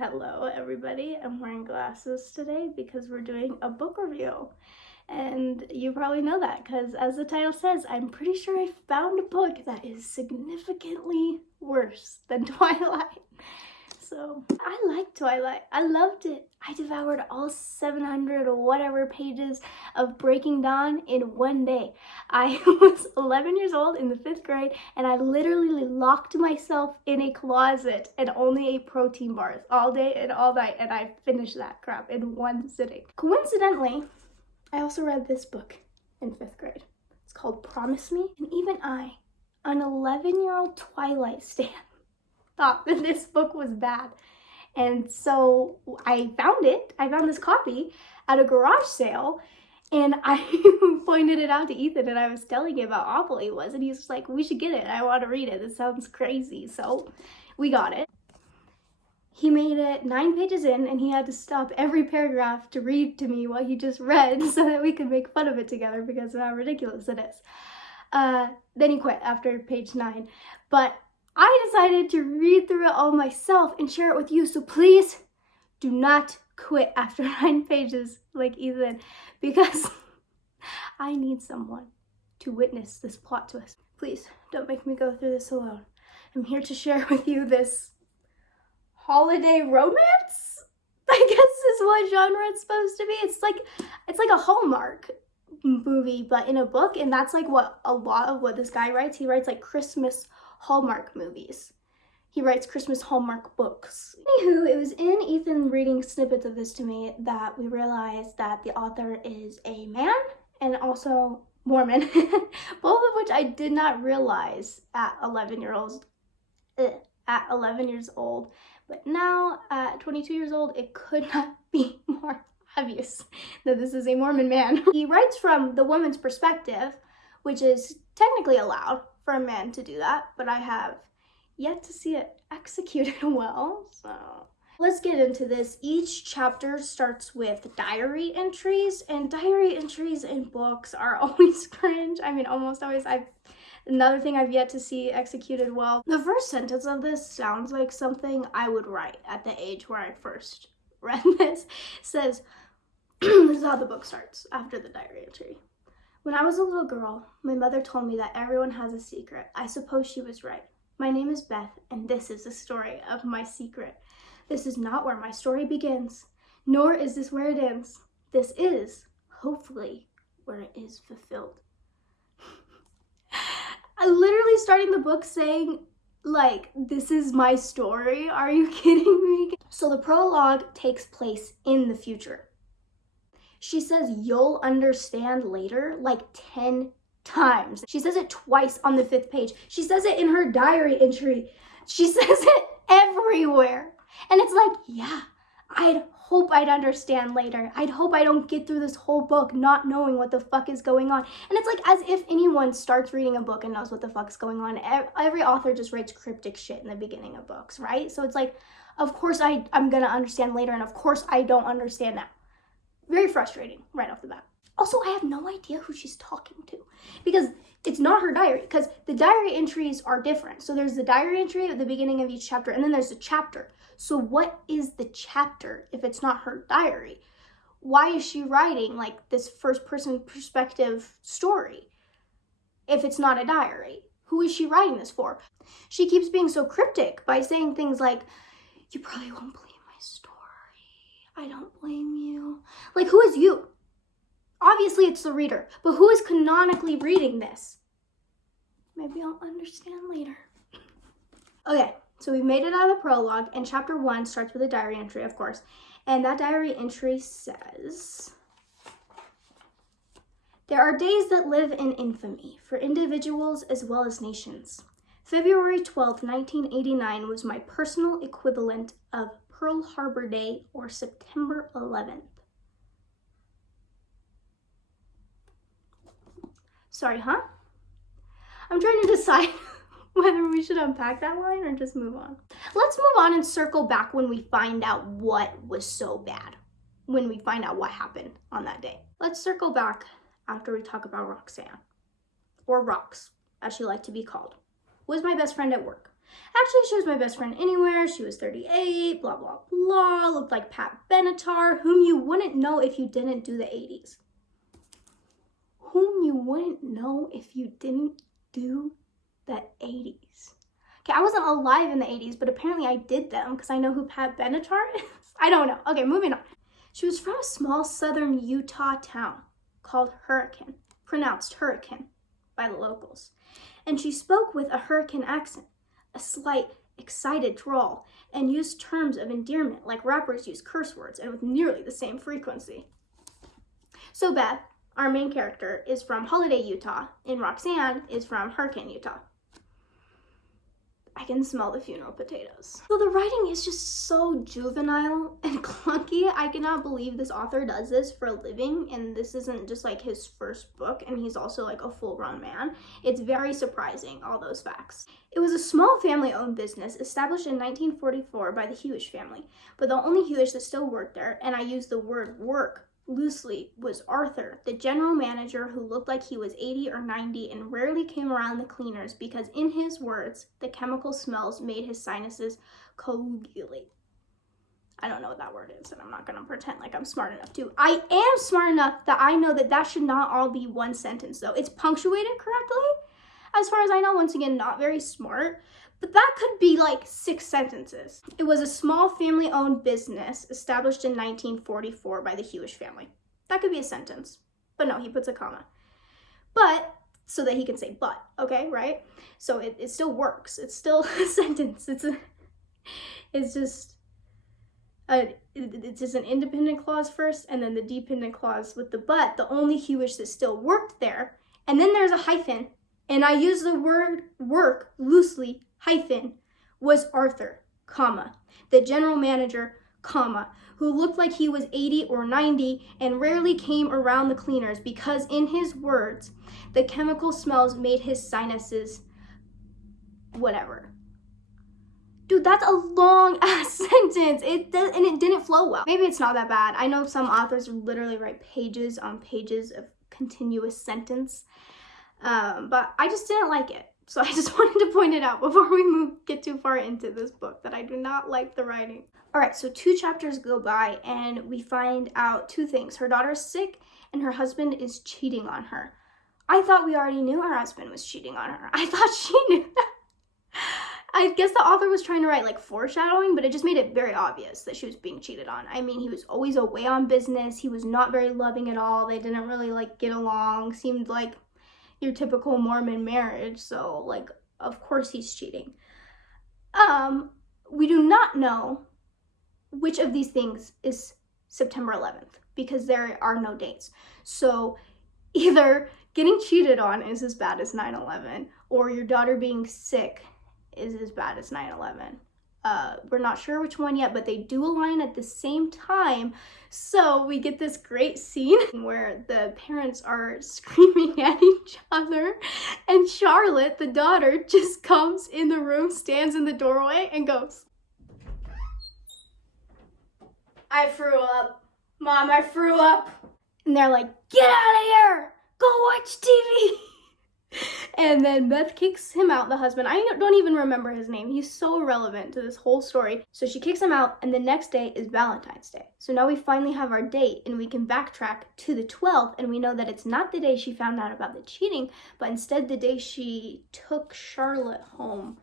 Hello everybody, I'm wearing glasses today because we're doing a book review. And you probably know that because as the title says, I'm pretty sure I found a book that is significantly worse than Twilight. So I like Twilight. I loved it. I devoured all 700 or whatever pages of Breaking Dawn in one day. I was 11 years old in the 5th grade and I literally locked myself in a closet and only ate protein bars all day and all night, and I finished that crap in one sitting. Coincidentally, I also read this book in 5th grade. It's called Promise Me, and even I, an 11-year-old Twilight stan, thought that this book was bad. And so I found this copy at a garage sale, and I pointed it out to Ethan and I was telling him how awful it was, and he was like, we should get it, I want to read it, this sounds crazy. So we got it. He made it 9 pages in and he had to stop every paragraph to read to me what he just read so that we could make fun of it together because of how ridiculous it is. Then he quit after page 9. But I decided to read through it all myself and share it with you, so please do not quit after 9 pages like Ethan, because I need someone to witness this plot twist. Please don't make me go through this alone. I'm here to share with you this holiday romance, I guess is what genre it's supposed to be. It's like a Hallmark movie but in a book, and that's like what a lot of what this guy writes. He writes like Christmas Hallmark movies. He writes Christmas Hallmark books. Anywho, it was in Ethan reading snippets of this to me that we realized that the author is a man and also Mormon, both of which I did not realize at 11 years old. But now, at 22 years old, it could not be more obvious that this is a Mormon man. He writes from the woman's perspective, which is technically allowed for a man to do that, but I have yet to see it executed well, so let's get into this. Each chapter starts with diary entries, and diary entries in books are always cringe. I mean, almost always. Another thing I've yet to see executed well. The first sentence of this sounds like something I would write at the age where I first read this. It says, this is how the book starts after the diary entry. When I was a little girl, my mother told me that everyone has a secret. I suppose she was right. My name is Beth, and this is the story of my secret. This is not where my story begins, nor is this where it ends. This is, hopefully, where it is fulfilled. I'm literally starting the book saying, like, this is my story. Are you kidding me? So the prologue takes place in the future. She says, you'll understand later, like 10 times. She says it twice on the 5th page. She says it in her diary entry. She says it everywhere. And it's like, yeah, I'd hope I'd understand later. I'd hope I don't get through this whole book not knowing what the fuck is going on. And it's like as if anyone starts reading a book and knows what the fuck is going on. Every author just writes cryptic shit in the beginning of books, right? So it's like, of course I'm gonna understand later, and of course I don't understand now. Very frustrating right off the bat. Also, I have no idea who she's talking to because it's not her diary, because the diary entries are different. So there's the diary entry at the beginning of each chapter, and then there's a chapter. So what is the chapter if it's not her diary? Why is she writing like this first person perspective story if it's not a diary? Who is she writing this for? She keeps being so cryptic by saying things like, you probably won't believe my story. I don't blame you. Like, who is you? Obviously it's the reader, but who is canonically reading this? Maybe I'll understand later. Okay, so we made it out of the prologue, and chapter 1 starts with a diary entry, of course. And that diary entry says, there are days that live in infamy for individuals as well as nations. February 12th, 1989 was my personal equivalent of Pearl Harbor Day or September 11th. Sorry, huh? I'm trying to decide whether we should unpack that line or just move on. Let's move on and circle back when we find out what was so bad, when we find out what happened on that day. Let's circle back after we talk about Roxanne, or Rox, as she liked to be called. Was my best friend at work. Actually, she was my best friend anywhere. She was 38, blah, blah, blah. Looked like Pat Benatar, whom you wouldn't know if you didn't do the 80s. Whom you wouldn't know if you didn't do the 80s. Okay, I wasn't alive in the 80s, but apparently I did them because I know who Pat Benatar is. I don't know. Okay, moving on. She was from a small southern Utah town called Hurricane, pronounced Hurricane by the locals. And she spoke with a Hurricane accent, a slight, excited drawl, and used terms of endearment like rappers use curse words and with nearly the same frequency. So Beth, our main character, is from Holiday, Utah, and Roxanne is from Hurricane, Utah. I can smell the funeral potatoes. So the writing is just so juvenile and clunky. I cannot believe this author does this for a living, and this isn't just like his first book, and he's also like a full-grown man. It's very surprising, all those facts. It was a small family-owned business established in 1944 by the Hewish family, but the only Hewish that still worked there, and I use the word work loosely, was Arthur, the general manager, who looked like he was 80 or 90 and rarely came around the cleaners because, in his words, the chemical smells made his sinuses coagulate. I don't know what that word is, and I'm not going to pretend like I'm smart enough to. I am smart enough that I know that should not all be one sentence, though. It's punctuated correctly. As far as I know, once again, not very smart. But that could be like 6 sentences. It was a small family-owned business established in 1944 by the Hewish family. That could be a sentence. But no, he puts a comma. But, so that he can say but, okay, right? So it still works. It's still a sentence. It's just an independent clause first, and then the dependent clause with the but, the only Hewish that still worked there. And then there's a hyphen. And I use the word work loosely, hyphen, was Arthur, comma, the general manager, comma, who looked like he was 80 or 90 and rarely came around the cleaners because, in his words, the chemical smells made his sinuses whatever. Dude, that's a long ass sentence. It didn't flow well. Maybe it's not that bad. I know some authors literally write pages on pages of continuous sentence. But I just didn't like it. So I just wanted to point it out before we get too far into this book that I do not like the writing. All right, so 2 chapters go by and we find out 2 things. Her daughter's sick and her husband is cheating on her. I thought we already knew her husband was cheating on her. I thought she knew that. I guess the author was trying to write like foreshadowing, but it just made it very obvious that she was being cheated on. I mean, he was always away on business. He was not very loving at all. They didn't really like get along. Seemed like your typical Mormon marriage, so like of course he's cheating. We do not know which of these things is September 11th because there are no dates. So either getting cheated on is as bad as 9/11 or your daughter being sick is as bad as 9/11. We're not sure which one yet, but they do align at the same time. So we get this great scene where the parents are screaming at each other, and Charlotte, the daughter, just comes in the room, stands in the doorway, and goes, "I threw up. Mom, I threw up." And they're like, "Get out of here! Go watch TV!" And then Beth kicks him out, the husband. I don't even remember his name. He's so irrelevant to this whole story. So she kicks him out, and the next day is Valentine's Day. So now we finally have our date, and we can backtrack to the 12th, and we know that it's not the day she found out about the cheating, but instead the day she took Charlotte home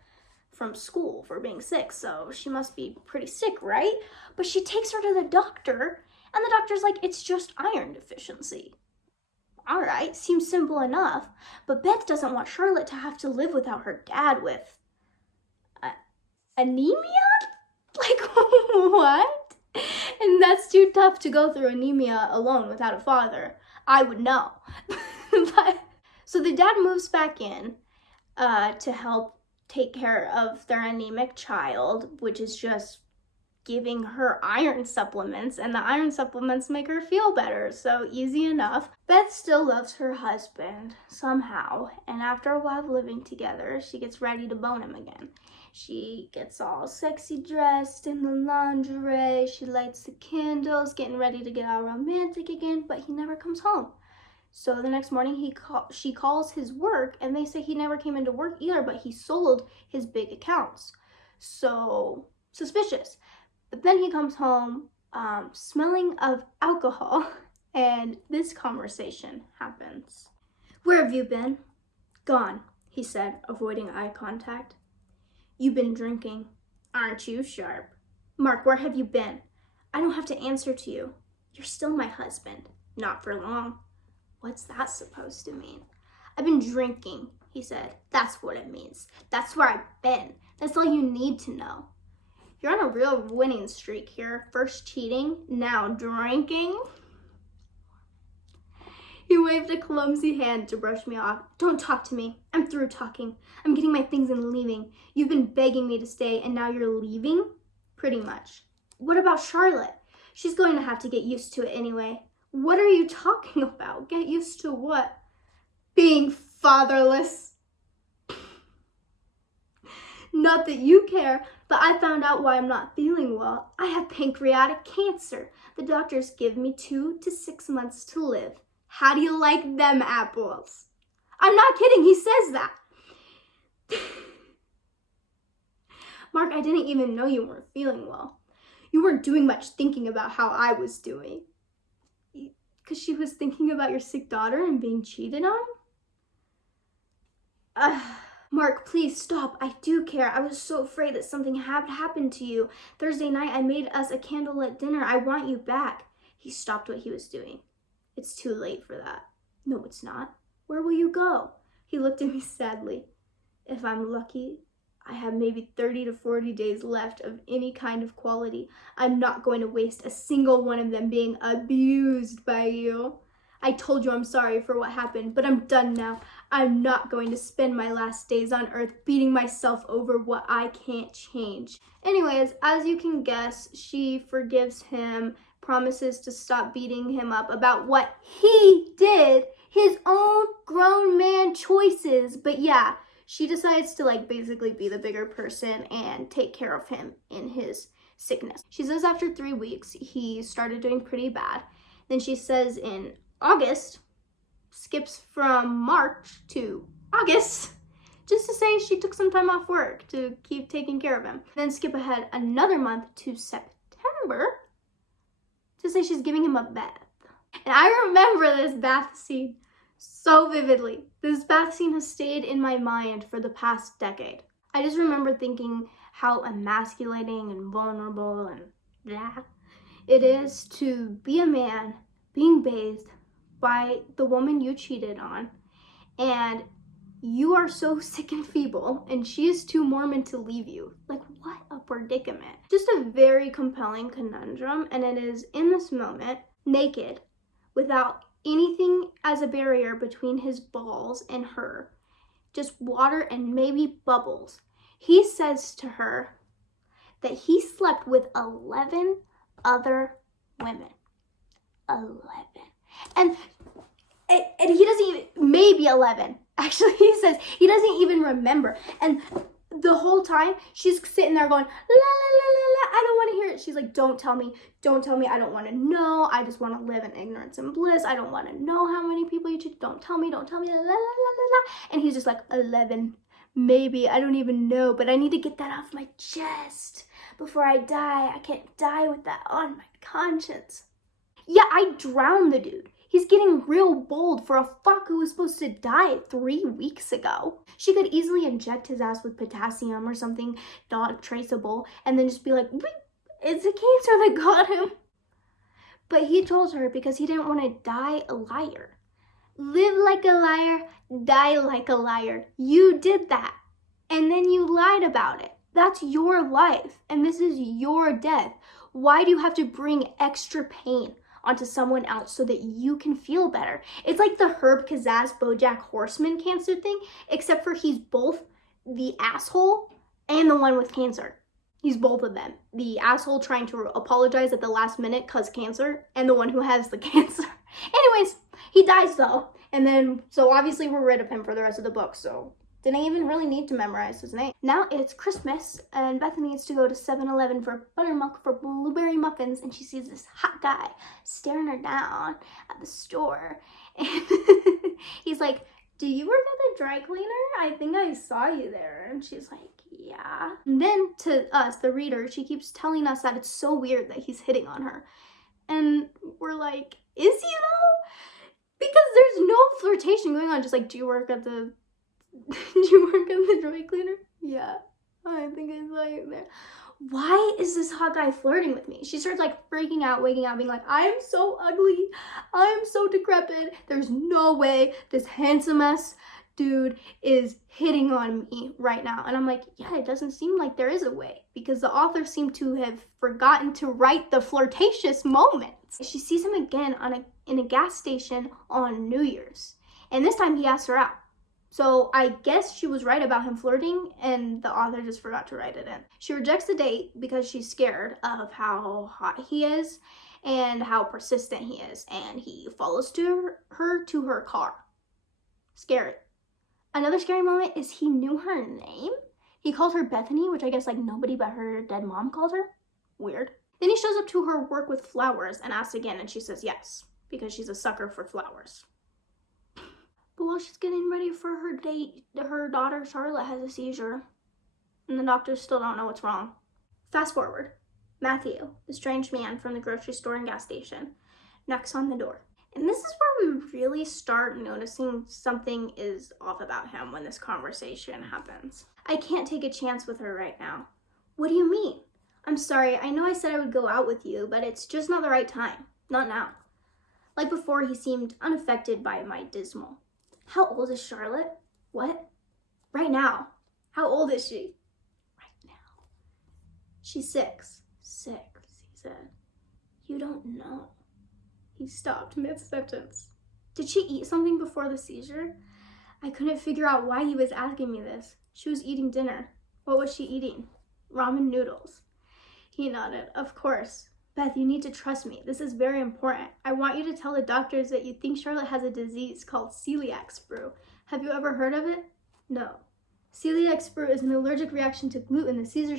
from school for being sick. So she must be pretty sick, right? But she takes her to the doctor, and the doctor's like, "It's just iron deficiency." All right, seems simple enough, but Beth doesn't want Charlotte to have to live without her dad with anemia? Like, what? And that's too tough to go through anemia alone without a father. I would know. So the dad moves back in to help take care of their anemic child, which is just giving her iron supplements, and the iron supplements make her feel better, so easy enough. Beth still loves her husband somehow, and after a while of living together, she gets ready to bone him again. She gets all sexy dressed in the lingerie, she lights the candles, getting ready to get all romantic again, but he never comes home. So the next morning she calls his work and they say he never came into work either, but he sold his big accounts. So suspicious. But then he comes home smelling of alcohol and this conversation happens. "Where have you been?" "Gone," he said, avoiding eye contact. "You've been drinking. Aren't you sharp?" "Mark, where have you been?" "I don't have to answer to you. You're still my husband." "Not for long." "What's that supposed to mean?" "I've been drinking," he said. "That's what it means. That's where I've been. That's all you need to know." You're on a real winning streak here. First cheating, now drinking. He waved a clumsy hand to brush me off. "Don't talk to me. I'm through talking. I'm getting my things and leaving. You've been begging me to stay and now you're leaving?" "Pretty much." "What about Charlotte?" "She's going to have to get used to it anyway." "What are you talking about? Get used to what?" "Being fatherless." "Not that you care, but I found out why I'm not feeling well. I have pancreatic cancer. The doctors give me 2 to 6 months to live. How do you like them apples?" "I'm not kidding, he says that." "Mark, I didn't even know you weren't feeling well. You weren't doing much thinking about how I was doing." "Because she was thinking about your sick daughter and being cheated on?" "Mark, please stop. I do care. I was so afraid that something had happened to you. Thursday night, I made us a candlelit dinner. I want you back." He stopped what he was doing. "It's too late for that." "No, it's not. Where will you go?" He looked at me sadly. "If I'm lucky, I have maybe 30 to 40 days left of any kind of quality. I'm not going to waste a single one of them being abused by you. I told you I'm sorry for what happened, but I'm done now. I'm not going to spend my last days on earth beating myself over what I can't change." Anyways, as you can guess, she forgives him, promises to stop beating him up about what he did, his own grown man choices. But yeah, she decides to basically be the bigger person and take care of him in his sickness. She says after 3 weeks, he started doing pretty bad. Then she says in August, skips from March to August, just to say she took some time off work to keep taking care of him. Then skip ahead another month to September to say she's giving him a bath. And I remember this bath scene so vividly. This bath scene has stayed in my mind for the past decade. I just remember thinking how emasculating and vulnerable and blah it is to be a man being bathed by the woman you cheated on, and you are so sick and feeble, and she is too Mormon to leave you. What a predicament. Just a very compelling conundrum, and it is in this moment, naked, without anything as a barrier between his balls and her, just water and maybe bubbles. He says to her that he slept with 11 other women. 11. And he doesn't even, maybe 11. Actually, he says he doesn't even remember. And the whole time, she's sitting there going, la, la, la, la, la, I don't want to hear it. She's like, don't tell me, I don't want to know. I just want to live in ignorance and bliss. I don't want to know how many people you cheated. Don't tell me, la, la, la, la, la. And he's just like, 11, maybe, I don't even know, but I need to get that off my chest before I die. I can't die with that on my conscience. Yeah, I drowned the dude. He's getting real bold for a fuck who was supposed to die 3 weeks ago. She could easily inject his ass with potassium or something not traceable and then just be like, it's a cancer that got him. But he told her because he didn't want to die a liar. Live like a liar, die like a liar. You did that. And then you lied about it. That's your life. And this is your death. Why do you have to bring extra pain onto someone else so that you can feel better? It's like the Herb Kazaz BoJack Horseman cancer thing, except for he's both the asshole and the one with cancer. He's both of them. The asshole trying to apologize at the last minute cause cancer, and the one who has the cancer. Anyways, he dies though. And then, so obviously we're rid of him for the rest of the book, so Didn't even really need to memorize his name. Now it's Christmas, and Bethany needs to go to 7-Eleven for buttermilk for blueberry muffins, and she sees this hot guy staring her down at the store. And he's like, do you work at the dry cleaner? I think I saw you there. And she's like, yeah. And then to us, the reader, she keeps telling us that it's so weird that he's hitting on her. And we're like, is he though? Because there's no flirtation going on. Just like, do you work at the dry cleaner? Yeah, I think I saw you there. Why is this hot guy flirting with me? She starts like freaking out, waking up, being like, I'm so ugly. I'm so decrepit. There's no way this handsome ass dude is hitting on me right now. And I'm like, yeah, it doesn't seem like there is a way, because the author seemed to have forgotten to write the flirtatious moments. She sees him again in a gas station on New Year's. And this time he asks her out. So I guess she was right about him flirting, and the author just forgot to write it in. She rejects the date because she's scared of how hot he is and how persistent he is, and he follows her to her car. Scary. Another scary moment is he knew her name. He called her Bethany, which I guess like nobody but her dead mom called her. Weird. Then he shows up to her work with flowers and asks again, and she says yes, because she's a sucker for flowers. But while she's getting ready for her date, her daughter Charlotte has a seizure, and the doctors still don't know what's wrong. Fast forward. Matthew, the strange man from the grocery store and gas station, knocks on the door. And this is where we really start noticing something is off about him when this conversation happens. I can't take a chance with her right now. What do you mean? I'm sorry, I know I said I would go out with you, but it's just not the right time. Not now. Like before, he seemed unaffected by my dismal. How old is Charlotte? What? Right now. How old is she? Right now. She's 6. 6, he said. You don't know. He stopped mid-sentence. Did she eat something before the seizure? I couldn't figure out why he was asking me this. She was eating dinner. What was she eating? Ramen noodles. He nodded. Of course. Beth, you need to trust me. This is very important. I want you to tell the doctors that you think Charlotte has a disease called celiac sprue. Have you ever heard of it? No. Celiac sprue is an allergic reaction to gluten. The seizure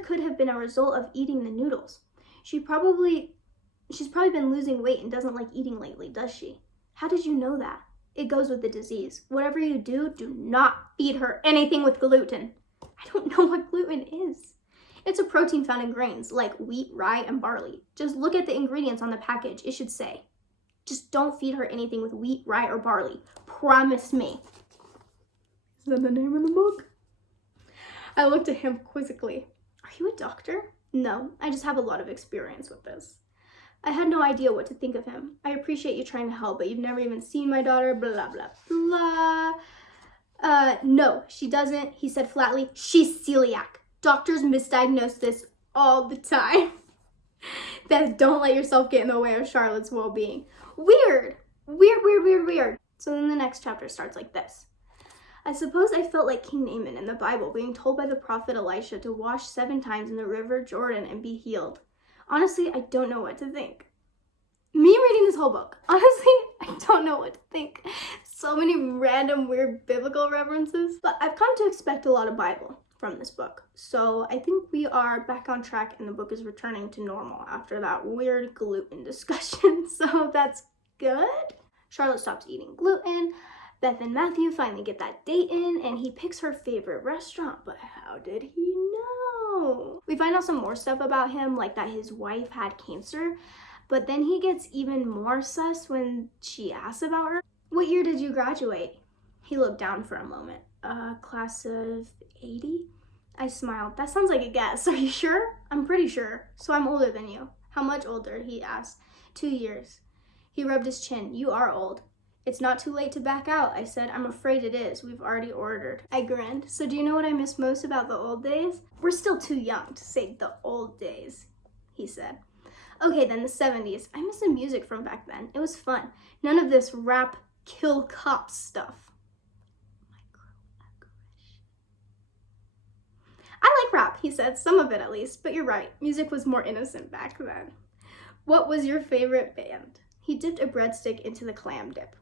could have been a result of eating the noodles. She's probably been losing weight and doesn't like eating lately, does she? How did you know that? It goes with the disease. Whatever you do, do not feed her anything with gluten. I don't know what gluten is. It's a protein found in grains like wheat, rye, and barley. Just look at the ingredients on the package. It should say, just don't feed her anything with wheat, rye, or barley. Promise me. Is that the name of the book? I looked at him quizzically. Are you a doctor? No, I just have a lot of experience with this. I had no idea what to think of him. I appreciate you trying to help, but you've never even seen my daughter, blah, blah, blah. No, she doesn't. He said flatly, she's celiac. Doctors misdiagnose this all the time. Beth, don't let yourself get in the way of Charlotte's well-being. Weird. So then the next chapter starts like this. I suppose I felt like King Naaman in the Bible being told by the prophet Elisha to wash 7 times in the river Jordan and be healed. Honestly, I don't know what to think. Me reading this whole book, honestly, I don't know what to think. So many random weird biblical references. But I've come to expect a lot of Bible from this book. So I think we are back on track and the book is returning to normal after that weird gluten discussion. So that's good. Charlotte stops eating gluten. Beth and Matthew finally get that date in and he picks her favorite restaurant. But how did he know? We find out some more stuff about him, like that his wife had cancer. But then he gets even more sus when she asks about her. What year did you graduate? He looked down for a moment. Class of 80? I smiled. That sounds like a guess. Are you sure? I'm pretty sure. So I'm older than you. How much older? He asked. 2 years. He rubbed his chin. You are old. It's not too late to back out, I said. I'm afraid it is. We've already ordered. I grinned. So do you know what I miss most about the old days? We're still too young to say the old days, he said. Okay, then the 70s. I miss the music from back then. It was fun. None of this rap, kill cops stuff. I like rap, he said, some of it at least, but you're right. Music was more innocent back then. What was your favorite band? He dipped a breadstick into the clam dip.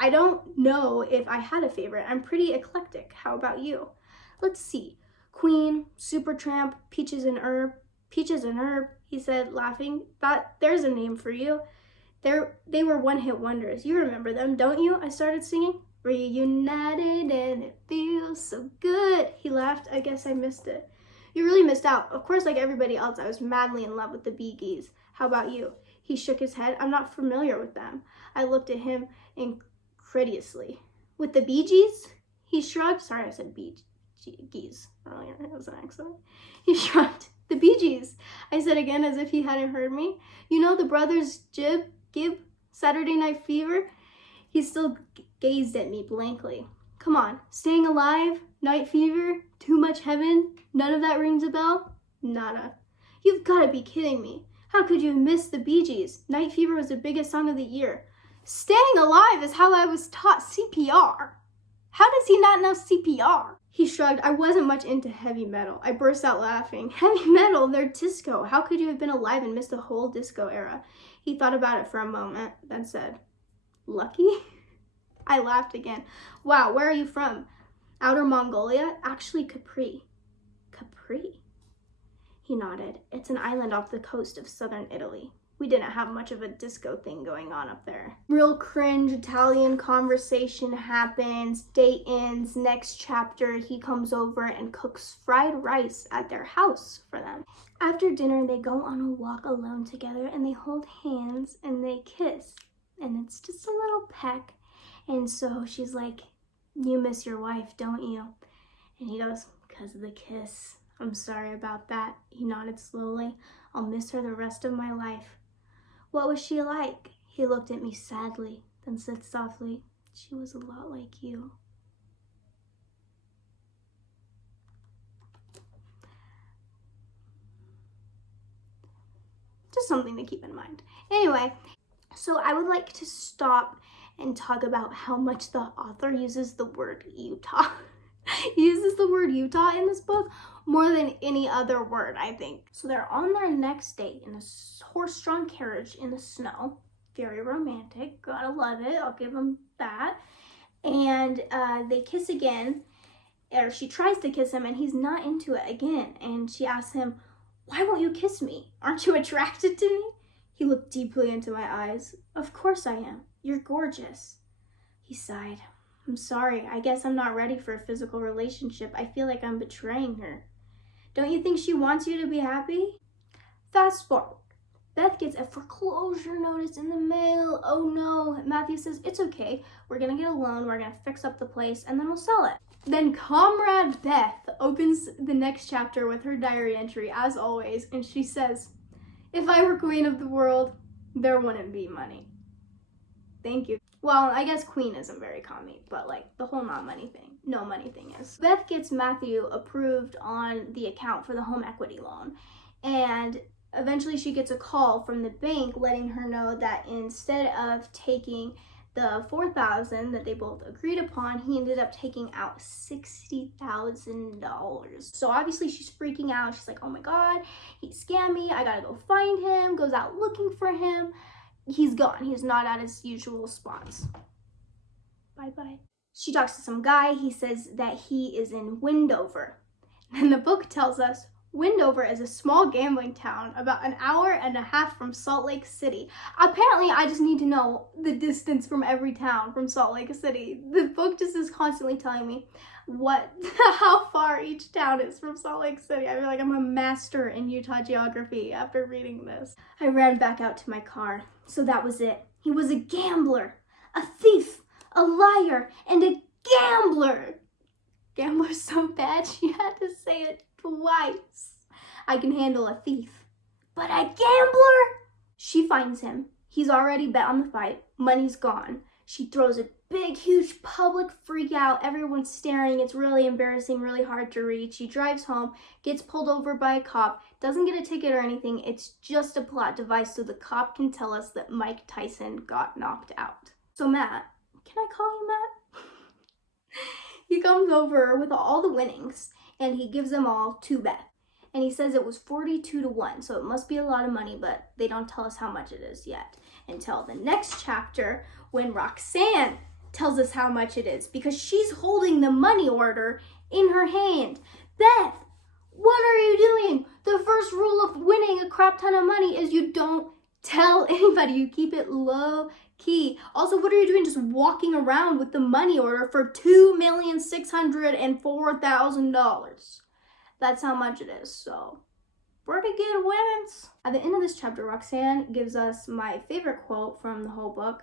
I don't know if I had a favorite. I'm pretty eclectic. How about you? Let's see. Queen, Supertramp, Peaches and Herb. Peaches and Herb, he said, laughing. There's a name for you. They were one-hit wonders. You remember them, don't you? I started singing. Reunited and it feels so good. He laughed. I guess I missed it. You really missed out. Of course, like everybody else, I was madly in love with the Bee Gees. How about you? He shook his head. I'm not familiar with them. I looked at him incredulously. With the Bee Gees? He shrugged. Sorry, I said Bee Gees earlier. It was an accident. He shrugged. The Bee Gees, I said again as if he hadn't heard me. You know the brothers Gibb, Saturday Night Fever? He still gazed at me blankly. Come on, Staying Alive, Night Fever, Too Much Heaven, none of that rings a bell? Nada. You've got to be kidding me. How could you have missed the Bee Gees? Night Fever was the biggest song of the year. Staying Alive is how I was taught CPR. How does he not know CPR? He shrugged. I wasn't much into heavy metal. I burst out laughing. Heavy metal? They're disco. How could you have been alive and missed the whole disco era? He thought about it for a moment, then said, Lucky? I laughed again. Wow, where are you from? Outer Mongolia? Actually, Capri. Capri? He nodded. It's an island off the coast of southern Italy. We didn't have much of a disco thing going on up there. Real cringe Italian conversation happens. Day ends. Next chapter, he comes over and cooks fried rice at their house for them. After dinner, they go on a walk alone together and they hold hands and they kiss. And it's just a little peck. And so she's like, you miss your wife, don't you? And he goes, 'cause of the kiss. I'm sorry about that. He nodded slowly. I'll miss her the rest of my life. What was she like? He looked at me sadly, then said softly, she was a lot like you. Just something to keep in mind. Anyway, so I would like to stop and talk about how much the author uses the word Utah. He uses the word Utah in this book more than any other word, I think. So they're on their next date in a horse-drawn carriage in the snow. Very romantic. Gotta love it. I'll give them that. And they kiss again. Or she tries to kiss him and he's not into it again. And she asks him, why won't you kiss me? Aren't you attracted to me? He looked deeply into my eyes. Of course I am. You're gorgeous. He sighed. I'm sorry. I guess I'm not ready for a physical relationship. I feel like I'm betraying her. Don't you think she wants you to be happy? Fast forward. Beth gets a foreclosure notice in the mail. Oh no. Matthew says, it's okay. We're going to get a loan. We're going to fix up the place and then we'll sell it. Then Comrade Beth opens the next chapter with her diary entry as always. And she says, if I were queen of the world, there wouldn't be money. Thank you. Well, I guess queen isn't very common, but like the whole no money thing is. Beth gets Matthew approved on the account for the home equity loan. And eventually she gets a call from the bank letting her know that instead of taking the $4,000 that they both agreed upon, he ended up taking out $60,000. So obviously she's freaking out. She's like, oh my God, he scammed me. I gotta go find him. Goes out looking for him. He's gone. He's not at his usual spots. Bye-bye. She talks to some guy. He says that he is in Wendover. And the book tells us Wendover is a small gambling town about an hour and a half from Salt Lake City. Apparently, I just need to know the distance from every town from Salt Lake City. The book just is constantly telling me how far each town is from Salt Lake City. I feel like I'm a master in Utah geography after reading this. I ran back out to my car. So that was it. He was a gambler, a thief, a liar, and a gambler. Gambler's so bad she had to say it twice. I can handle a thief, but a gambler? She finds him. He's already bet on the fight. Money's gone. She throws a big, huge public freak out. Everyone's staring. It's really embarrassing, really hard to read. She drives home, gets pulled over by a cop, doesn't get a ticket or anything. It's just a plot device so the cop can tell us that Mike Tyson got knocked out. So Matt, can I call you Matt? He comes over with all the winnings and he gives them all to Beth. And he says it was 42-1, so it must be a lot of money, but they don't tell us how much it is yet until the next chapter when Roxanne tells us how much it is because she's holding the money order in her hand. Beth, what are you doing? The first rule of winning a crap ton of money is you don't tell anybody. You keep it low key. Also, what are you doing just walking around with the money order for $2,604,000? That's how much it is. So, pretty good winnings. At the end of this chapter, Roxanne gives us my favorite quote from the whole book.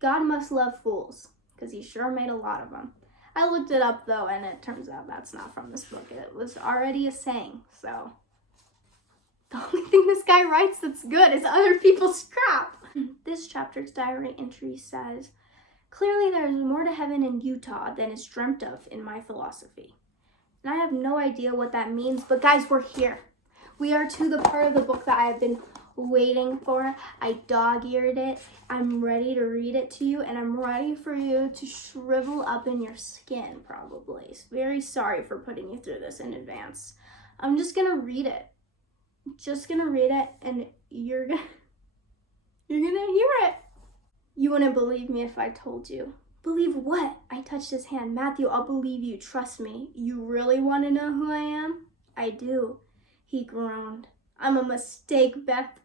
God must love fools, because he sure made a lot of them. I looked it up, though, and it turns out that's not from this book. It was already a saying, so the only thing this guy writes that's good is other people's crap. This chapter's diary entry says, clearly there is more to heaven in Utah than is dreamt of in my philosophy. And I have no idea what that means, but guys, we're here. We are to the part of the book that I have been waiting for. I dog-eared it. I'm ready to read it to you, and I'm ready for you to shrivel up in your skin, probably. Very sorry for putting you through this in advance. I'm just gonna read it. Just gonna read it, and you're gonna hear it. You wouldn't believe me if I told you. Believe what? I touched his hand. Matthew, I'll believe you. Trust me. You really want to know who I am? I do. He groaned. I'm a mistake, Beth.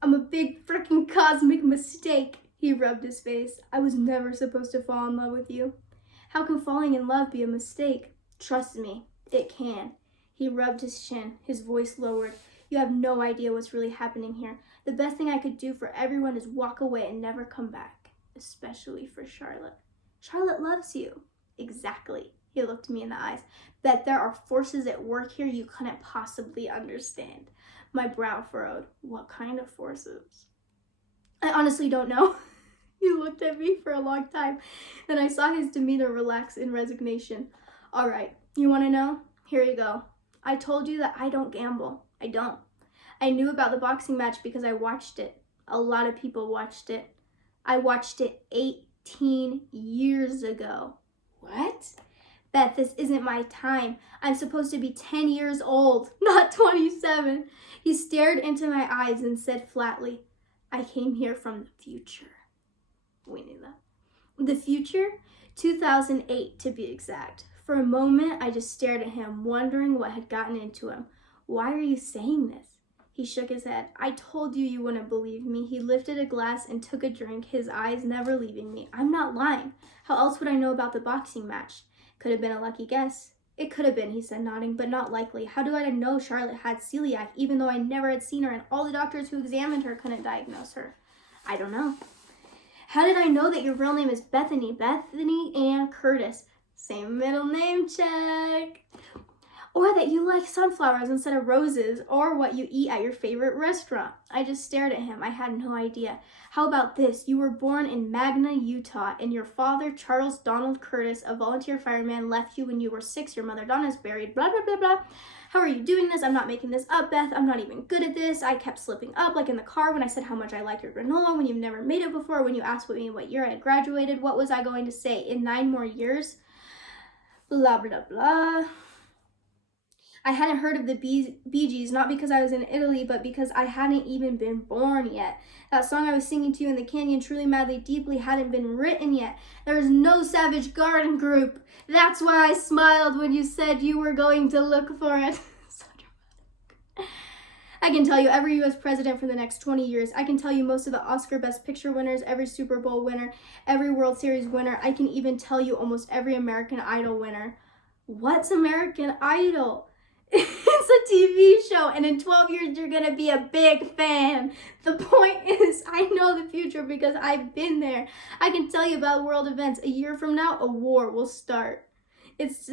I'm a big freaking cosmic mistake. He rubbed his face. I was never supposed to fall in love with you. How can falling in love be a mistake? Trust me, it can. He rubbed his chin. His voice lowered. You have no idea what's really happening here. The best thing I could do for everyone is walk away and never come back. Especially for Charlotte. Charlotte loves you. Exactly. He looked me in the eyes. Bet there are forces at work here you couldn't possibly understand. My brow furrowed. What kind of forces? I honestly don't know. He looked at me for a long time, and I saw his demeanor relax in resignation. All right, you want to know? Here you go. I told you that I don't gamble. I don't. I knew about the boxing match because I watched it. A lot of people watched it. I watched it 18 years ago. What? Beth, this isn't my time. I'm supposed to be 10 years old, not 27. He stared into my eyes and said flatly, I came here from the future. We knew that. The future? 2008 to be exact. For a moment, I just stared at him, wondering what had gotten into him. Why are you saying this? He shook his head. I told you wouldn't believe me. He lifted a glass and took a drink, his eyes never leaving me. I'm not lying. How else would I know about the boxing match? Could have been a lucky guess. It could have been, he said, nodding, but not likely. How do I know Charlotte had celiac, even though I never had seen her and all the doctors who examined her couldn't diagnose her? I don't know. How did I know that your real name is Bethany? Bethany Ann Curtis. Same middle name, check. Or that you like sunflowers instead of roses, or what you eat at your favorite restaurant. I just stared at him. I had no idea. How about this? You were born in Magna, Utah, and your father, Charles Donald Curtis, a volunteer fireman, left you when you were 6. Your mother, Donna, is buried, blah, blah, blah, blah. How are you doing this? I'm not making this up, Beth. I'm not even good at this. I kept slipping up, like in the car when I said how much I like your granola, when you've never made it before, when you asked me what year I had graduated. What was I going to say? In 9 more years? Blah, blah, blah. I hadn't heard of the Bee Gees, not because I was in Italy, but because I hadn't even been born yet. That song I was singing to you in the canyon, Truly, Madly, Deeply, hadn't been written yet. There was no Savage Garden group. That's why I smiled when you said you were going to look for it. So dramatic. I can tell you every U.S. president for the next 20 years. I can tell you most of the Oscar Best Picture winners, every Super Bowl winner, every World Series winner. I can even tell you almost every American Idol winner. What's American Idol? It's a TV show, and in 12 years, you're going to be a big fan. The point is, I know the future because I've been there. I can tell you about world events. A year from now, a war will start. It's...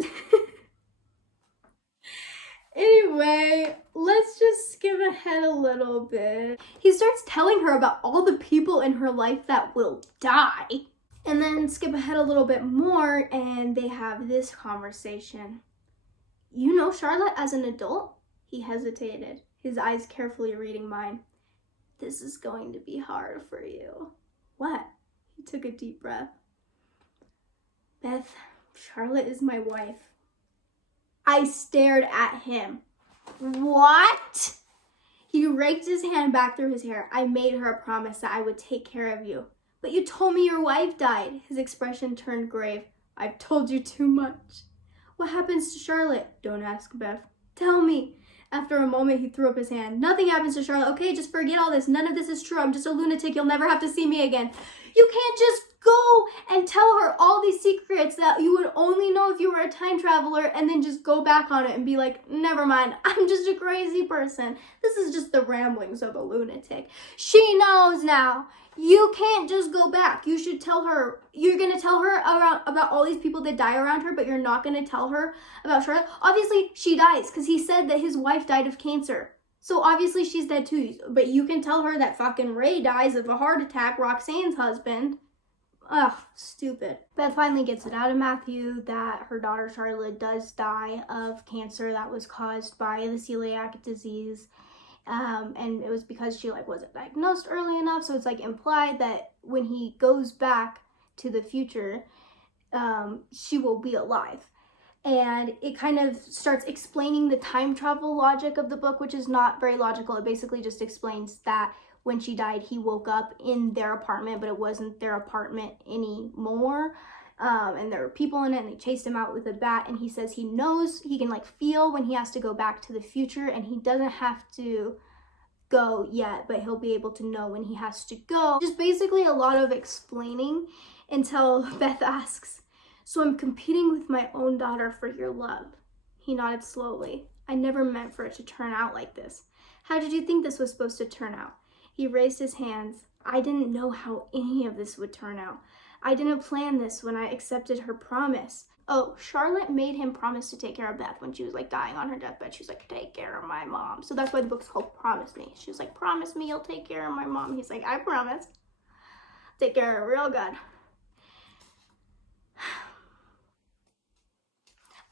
Anyway, let's just skip ahead a little bit. He starts telling her about all the people in her life that will die. And then skip ahead a little bit more, and they have this conversation. You know Charlotte as an adult? He hesitated, his eyes carefully reading mine. This is going to be hard for you. What? He took a deep breath. Beth, Charlotte is my wife. I stared at him. What? He raked his hand back through his hair. I made her a promise that I would take care of you. But you told me your wife died. His expression turned grave. I've told you too much. What happens to Charlotte? Don't ask, Beth. Tell me. After a moment, he threw up his hand. Nothing happens to Charlotte. Okay, just forget all this. None of this is true. I'm just a lunatic. You'll never have to see me again. You can't just go and tell her all these secrets that you would only know if you were a time traveler and then just go back on it and be like, never mind, I'm just a crazy person. This is just the ramblings of a lunatic. She knows now. You can't just go back. You should tell her. You're going to tell her about all these people that die around her, but you're not going to tell her about Charlotte. Obviously, she dies because he said that his wife died of cancer. So obviously she's dead too. But you can tell her that fucking Ray dies of a heart attack, Roxanne's husband. Ugh, stupid. Beth finally gets it out of Matthew that her daughter Charlotte does die of cancer that was caused by the celiac disease. And it was because she wasn't diagnosed early enough. So it's implied that when he goes back to the future, she will be alive. And it kind of starts explaining the time travel logic of the book, which is not very logical. It basically just explains that when she died, he woke up in their apartment, but it wasn't their apartment anymore. And there were people in it, and they chased him out with a bat. And he says he knows, he can feel when he has to go back to the future, and he doesn't have to go yet, but he'll be able to know when he has to go. Just basically a lot of explaining until Beth asks, so I'm competing with my own daughter for your love. He nodded slowly. I never meant for it to turn out like this. How did you think this was supposed to turn out? He raised his hands. I didn't know how any of this would turn out. I didn't plan this when I accepted her promise. Oh, Charlotte made him promise to take care of Beth when she was dying on her deathbed. She was take care of my mom. So that's why the book's called Promise Me. She was promise me you'll take care of my mom. He's I promise. Take care of her real good.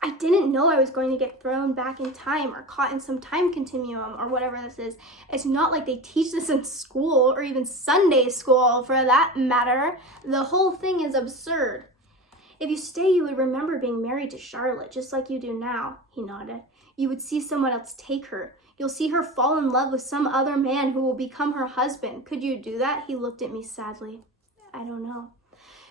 I didn't know I was going to get thrown back in time or caught in some time continuum or whatever this is. It's not like they teach this in school or even Sunday school for that matter. The whole thing is absurd. If you stay, you would remember being married to Charlotte, just like you do now, he nodded. You would see someone else take her. You'll see her fall in love with some other man who will become her husband. Could you do that? He looked at me sadly. I don't know.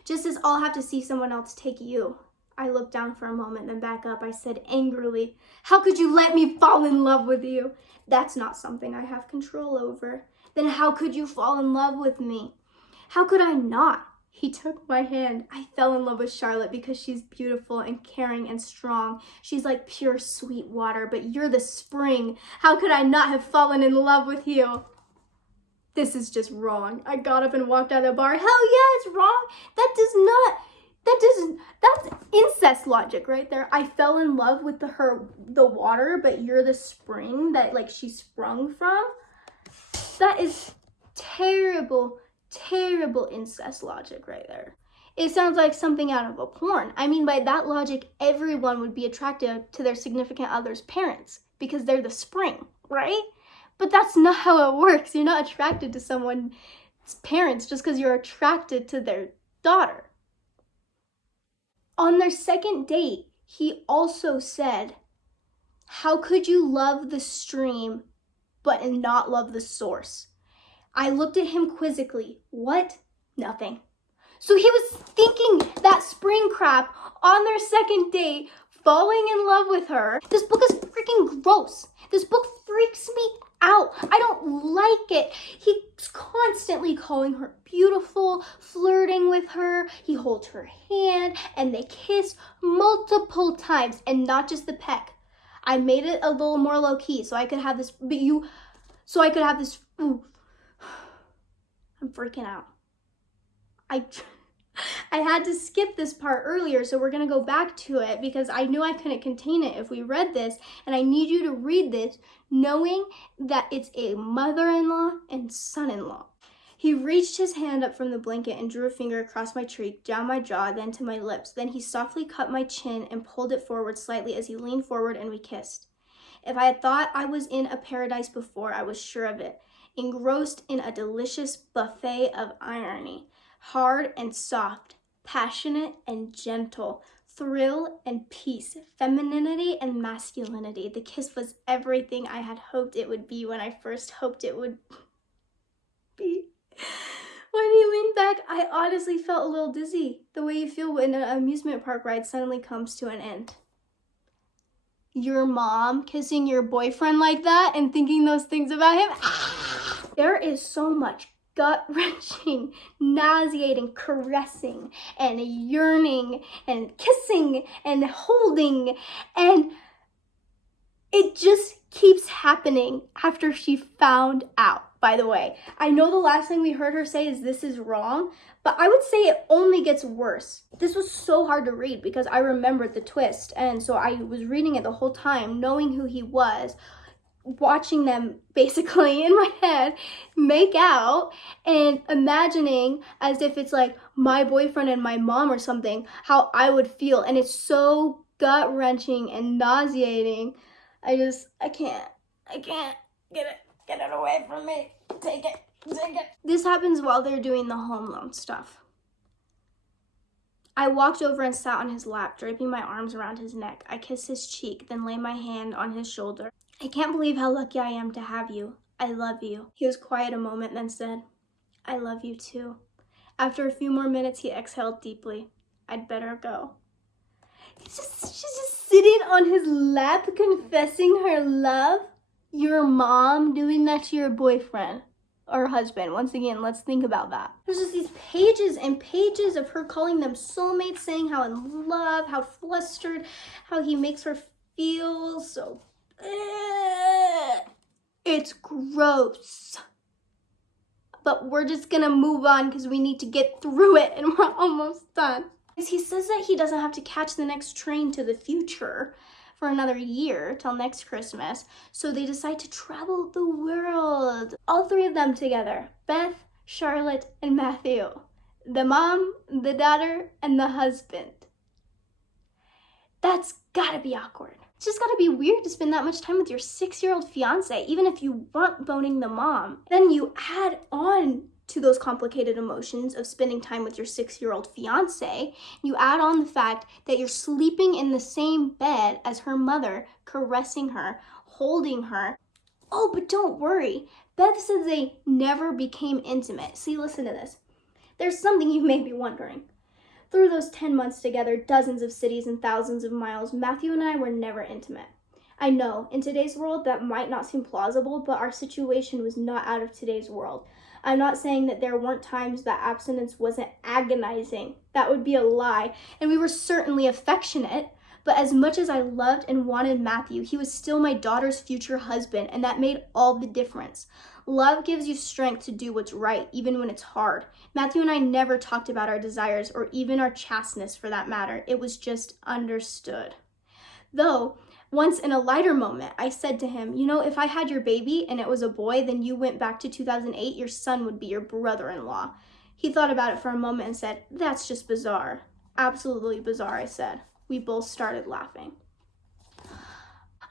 Just as I'll have to see someone else take you. I looked down for a moment, then back up. I said angrily, how could you let me fall in love with you? That's not something I have control over. Then how could you fall in love with me? How could I not? He took my hand. I fell in love with Charlotte because she's beautiful and caring and strong. She's like pure sweet water, but you're the spring. How could I not have fallen in love with you? This is just wrong. I got up and walked out of the bar. Hell yeah, it's wrong. That's incest logic right there. I fell in love with the water, but you're the spring that she sprung from. That is terrible incest logic right there. It sounds like something out of a porn. I mean, by that logic, everyone would be attracted to their significant other's parents because they're the spring, right? But that's not how it works. You're not attracted to someone's parents just because you're attracted to their daughter. On their second date, he also said, how could you love the stream but not love the source? I looked at him quizzically. What? Nothing. So he was thinking that spring crap on their second date, falling in love with her. This book is freaking gross. This book freaks me out. I don't like it. He's constantly calling her beautiful, flirting with her. He holds her hand and they kiss multiple times, and not just the peck. I made it a little more low key so I could have this, ooh. I'm freaking out. I had to skip this part earlier, so we're going to go back to it because I knew I couldn't contain it if we read this, and I need you to read this knowing that it's a mother-in-law and son-in-law. He reached his hand up from the blanket and drew a finger across my cheek, down my jaw, then to my lips. Then he softly cut my chin and pulled it forward slightly as he leaned forward and we kissed. If I had thought I was in a paradise before, I was sure of it, engrossed in a delicious buffet of irony. Hard and soft, passionate and gentle, thrill and peace, femininity and masculinity. The kiss was everything I had hoped it would be when I first hoped it would be. When he leaned back, I honestly felt a little dizzy, the way you feel when an amusement park ride suddenly comes to an end. Your mom kissing your boyfriend like that and thinking those things about him? There is so much gut-wrenching, nauseating caressing and yearning and kissing and holding, and it just keeps happening after she found out. By the way, I know the last thing we heard her say is this is wrong, but I would say it only gets worse. This was so hard to read because I remembered the twist, and so I was reading it the whole time, knowing who he was, watching them basically in my head make out and imagining as if it's like my boyfriend and my mom or something, how I would feel. And it's so gut-wrenching and nauseating. I can't get it away from me. Take it. This happens while they're doing the home loan stuff. I walked over and sat on his lap, draping my arms around his neck. I kissed his cheek, then laid my hand on his shoulder. I can't believe how lucky I am to have you. I love you. He was quiet a moment, then said, I love you too. After a few more minutes, he exhaled deeply. I'd better go. She's just sitting on his lap, confessing her love. Your mom doing that to your boyfriend or husband. Once again, let's think about that. There's just these pages and pages of her calling them soulmates, saying how in love, how flustered, how he makes her feel so... It's gross. But we're just gonna move on because we need to get through it and we're almost done. He says that he doesn't have to catch the next train to the future for another year till next Christmas. So they decide to travel the world. All three of them together. Beth, Charlotte, and Matthew. The mom, the daughter, and the husband. That's gotta be awkward. It's just gotta be weird to spend that much time with your 6-year-old fiance, even if you weren't boning the mom. Then you add on to those complicated emotions of spending time with your 6-year-old fiance, you add on the fact that you're sleeping in the same bed as her mother, caressing her, holding her. Oh, but don't worry. Beth says they never became intimate. See, listen to this. There's something you may be wondering. Through those 10 months together, dozens of cities and thousands of miles, Matthew and I were never intimate. I know, in today's world, that might not seem plausible, but our situation was not out of today's world. I'm not saying that there weren't times that abstinence wasn't agonizing. That would be a lie. And we were certainly affectionate. But as much as I loved and wanted Matthew, he was still my daughter's future husband, and that made all the difference. Love gives you strength to do what's right, even when it's hard. Matthew and I never talked about our desires, or even our chasteness for that matter. It was just understood. Though, once in a lighter moment, I said to him, you know, if I had your baby and it was a boy, then you went back to 2008, your son would be your brother-in-law. He thought about it for a moment and said, that's just bizarre. Absolutely bizarre, I said. We both started laughing.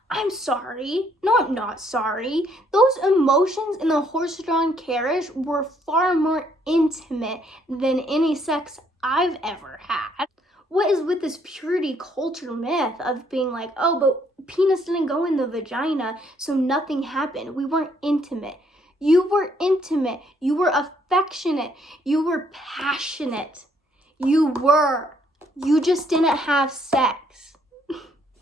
I'm sorry. No, I'm not sorry. Those emotions in the horse-drawn carriage were far more intimate than any sex I've ever had. What is with this purity culture myth of being like, oh, but penis didn't go in the vagina, so nothing happened. We weren't intimate. You were intimate. You were affectionate. You were passionate. You just didn't have sex.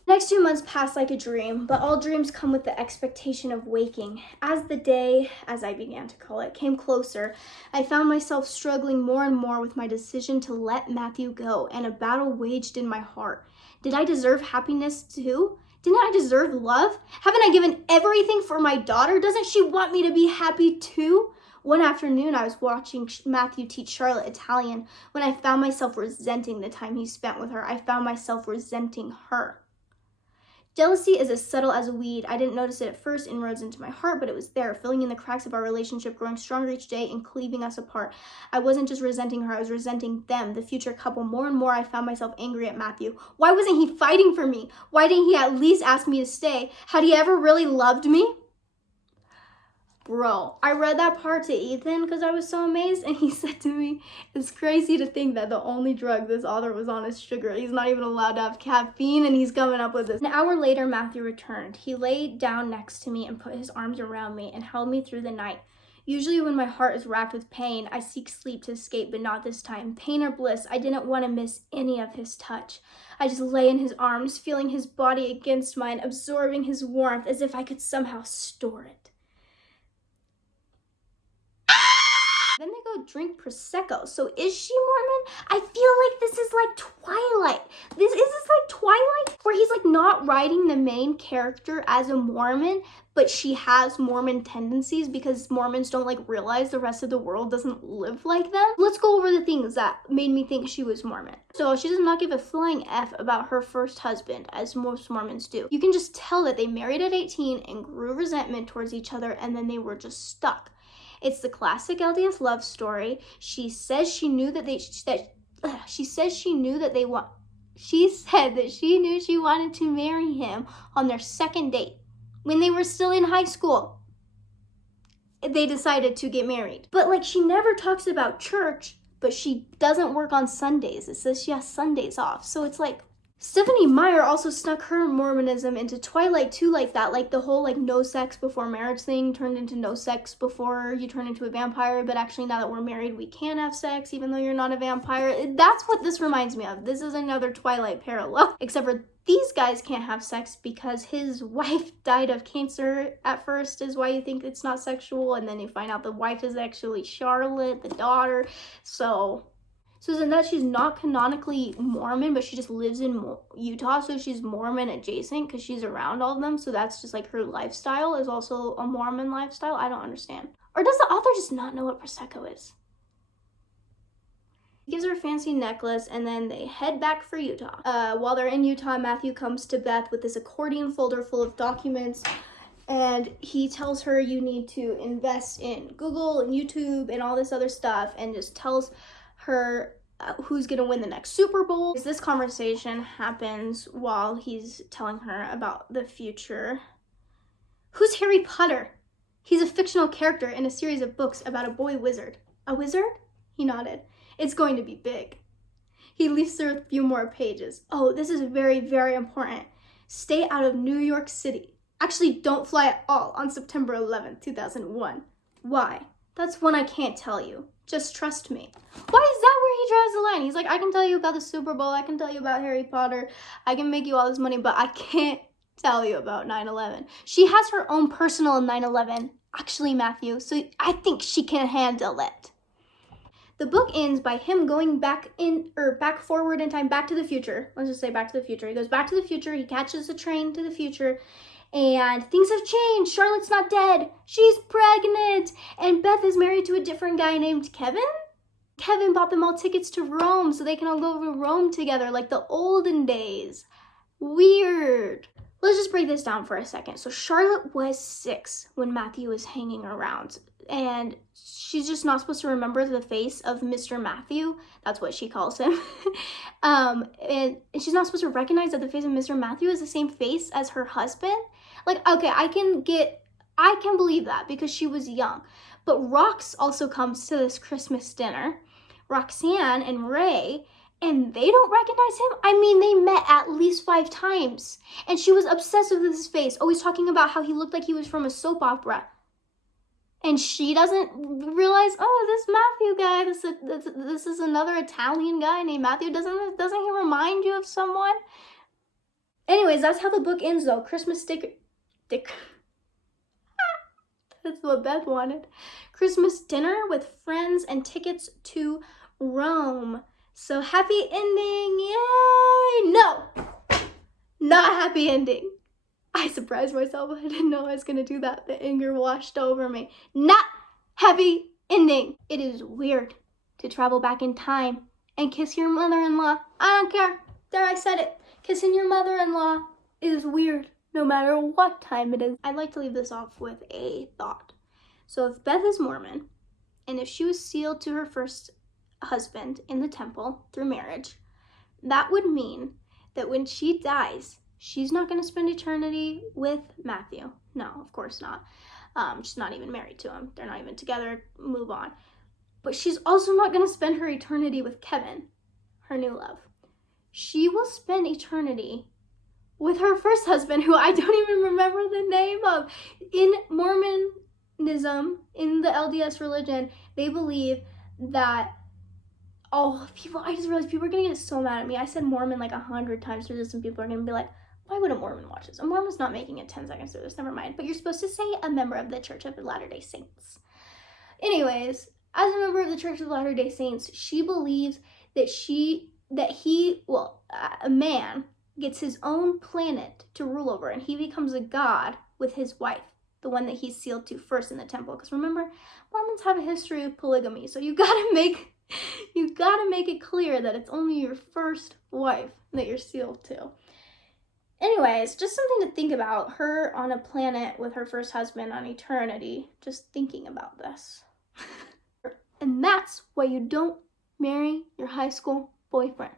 Next 2 months passed like a dream, but all dreams come with the expectation of waking. As the day, as I began to call it, came closer, I found myself struggling more and more with my decision to let Matthew go, and a battle waged in my heart. Did I deserve happiness too? Didn't I deserve love? Haven't I given everything for my daughter? Doesn't she want me to be happy too? One afternoon, I was watching Matthew teach Charlotte Italian when I found myself resenting the time he spent with her. I found myself resenting her. Jealousy is as subtle as a weed. I didn't notice it at first, inroads into my heart, but it was there, filling in the cracks of our relationship, growing stronger each day and cleaving us apart. I wasn't just resenting her, I was resenting them, the future couple. More and more, I found myself angry at Matthew. Why wasn't he fighting for me? Why didn't he at least ask me to stay? Had he ever really loved me? Bro, I read that part to Ethan because I was so amazed, and he said to me, it's crazy to think that the only drug this author was on is sugar. He's not even allowed to have caffeine, and he's coming up with this. An hour later, Matthew returned. He laid down next to me and put his arms around me and held me through the night. Usually when my heart is racked with pain, I seek sleep to escape, but not this time. Pain or bliss, I didn't want to miss any of his touch. I just lay in his arms, feeling his body against mine, absorbing his warmth as if I could somehow store it. Then they go drink Prosecco. So is she Mormon? I feel like this is like Twilight. Is this like Twilight? Where he's like not writing the main character as a Mormon, but she has Mormon tendencies because Mormons don't like realize the rest of the world doesn't live like them. Let's go over the things that made me think she was Mormon. So she does not give a flying F about her first husband, as most Mormons do. You can just tell that they married at 18 and grew resentment towards each other, and then they were just stuck. It's the classic LDS love story. She says she knew that she said she knew she wanted to marry him on their second date when they were still in high school. They decided to get married. But like, she never talks about church, but she doesn't work on Sundays. It says she has Sundays off. So it's like, Stephenie Meyer also snuck her Mormonism into Twilight too, like that. Like the whole like no sex before marriage thing turned into no sex before you turn into a vampire, but actually now that we're married we can have sex even though you're not a vampire. That's what this reminds me of. This is another Twilight parallel, except for these guys can't have sex because his wife died of cancer at first, is why you think it's not sexual, and then you find out the wife is actually Charlotte, the daughter. So in that, she's not canonically Mormon, but she just lives in Utah, so she's Mormon adjacent because she's around all of them. So that's just like her lifestyle is also a Mormon lifestyle. I don't understand. Or does the author just not know what Prosecco is? He gives her a fancy necklace, and then they head back for Utah. While they're in Utah, Matthew comes to Beth with this accordion folder full of documents, and he tells her you need to invest in Google and YouTube and all this other stuff, and just tells her who's gonna win the next Super Bowl. This conversation happens while he's telling her about the future. Who's Harry Potter? He's a fictional character in a series of books about a boy wizard. A wizard? He nodded. It's going to be big. He leafs through a few more pages. Oh, this is very, very important. Stay out of New York City. Actually, don't fly at all on September 11th, 2001. Why? That's one I can't tell you. Just trust me. Why is that where he draws the line? He's like, I can tell you about the Super Bowl, I can tell you about Harry Potter, I can make you all this money, but I can't tell you about 9/11. She has her own personal 9/11, actually, Matthew, so I think she can handle it. The book ends by him going back forward in time, back to the future. Let's just say back to the future. He goes back to the future, he catches a train to the future, and things have changed. Charlotte's not dead. She's pregnant. And Beth is married to a different guy named Kevin. Kevin bought them all tickets to Rome so they can all go to Rome together like the olden days. Weird. Let's just break this down for a second. So Charlotte was 6 when Matthew was hanging around. And she's just not supposed to remember the face of Mr. Matthew. That's what she calls him. And she's not supposed to recognize that the face of Mr. Matthew is the same face as her husband. Like, okay, I can believe that because she was young. But Rox also comes to this Christmas dinner, Roxanne and Ray, and they don't recognize him. I mean, they met at least 5 times. And she was obsessed with his face, always talking about how he looked like he was from a soap opera. And she doesn't realize, oh, this Matthew guy, this is another Italian guy named Matthew. Doesn't he remind you of someone? Anyways, that's how the book ends, though. Christmas sticker. That's what Beth wanted. Christmas dinner with friends and tickets to Rome. So happy ending, yay! No, not happy ending. I surprised myself. I didn't know I was gonna do that. The anger washed over me. Not happy ending. It is weird to travel back in time and kiss your mother-in-law. I don't care. There, I said it. Kissing your mother-in-law is weird, no matter what time it is. I'd like to leave this off with a thought. So if Beth is Mormon, and if she was sealed to her first husband in the temple through marriage, that would mean that when she dies, she's not going to spend eternity with Matthew. No, of course not. She's not even married to him. They're not even together. Move on. But she's also not going to spend her eternity with Kevin, her new love. She will spend eternity with her first husband, who I don't even remember the name of. In Mormon Mormonism, in the LDS religion, they believe that, oh, people, I just realized people are gonna get so mad at me. I said Mormon like 100 times through this, and people are gonna be like, why would a Mormon watch this? A Mormon's not making it 10 seconds through this, never mind. But you're supposed to say a member of the Church of the Latter-day Saints. Anyways, as a member of the Church of the Latter-day Saints, she believes that a man gets his own planet to rule over, and he becomes a god with his wife, the one that he's sealed to first in the temple. Because remember, Mormons have a history of polygamy, so you gotta make it clear that it's only your first wife that you're sealed to. Anyways, just something to think about. Her on a planet with her first husband on eternity, just thinking about this. And that's why you don't marry your high school boyfriend.